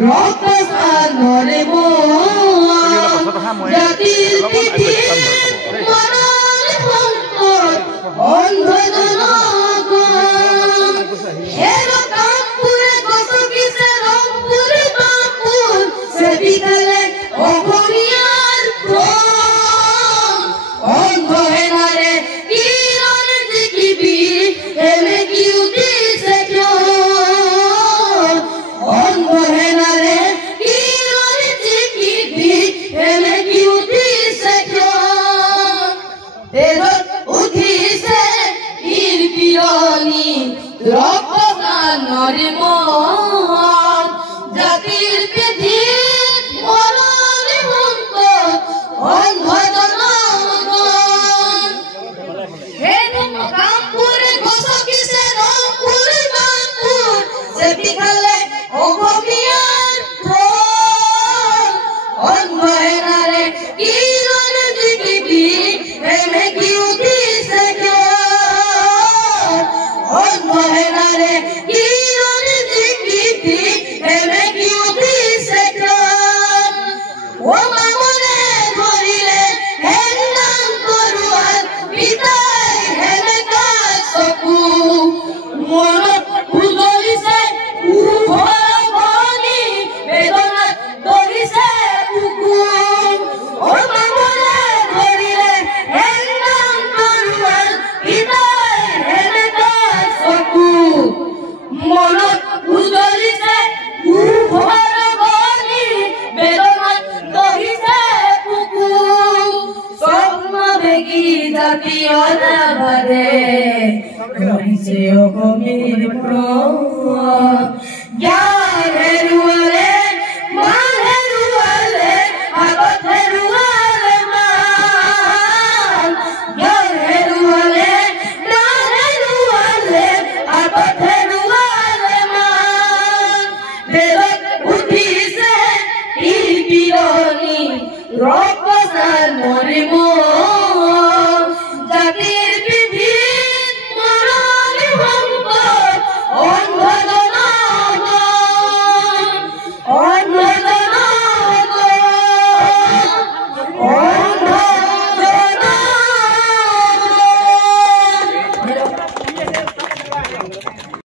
ৰক্তস্থানৰে জাতিৰ পিঠি মনৰ সংকট অন্ধজনগণ হেৰ কামপুৰে গছকিছে ৰংপুৰে বাপুৰ চেপিকালে অসমীয়াৰ প্ৰাণ অন্ধহেনাৰে কিৰণে জিকিবি সেমেকি উঠিছে কিয় অন্ধহেনাৰে কিৰণে জিকিবি সেমেকি উঠিছে কিয় তেজত উঠিছে বীৰ বিৰণী ৰক্তস্থানৰে জাতিৰ পিঠিত মনৰ সংকট অন্ধজনগণ হেনো কামপুৰে গছকিছে ৰংপুৰে বাপুৰ চেপিকালে অসমীয়াৰ প্ৰাণ অন্ধহেনাৰে কিৰণে জিকিবি সেমেকি উঠিছে কিয় অন্ধহেনাৰে কিৰণে জিকিবি সেমেকি উঠিছে কিয় ও মামনে ধৰিলে হেংদাম তৰোৱাল পিতাই সেমেকা চকু মনত উজলিছে উভয়নি বেদনাত ধৰিছে বুকু ও মামনে ধৰিলে হেংদাম তৰোৱাল পিতাই সেমেকা চকু মনত উজলিছে উভয়নি বেদনাত ধৰিছে বুকু স্বপ্ন ভেগি জাতীয় নাভাৰে ধৰিছে অসমীৰ প্ৰাণ জ্ঞানে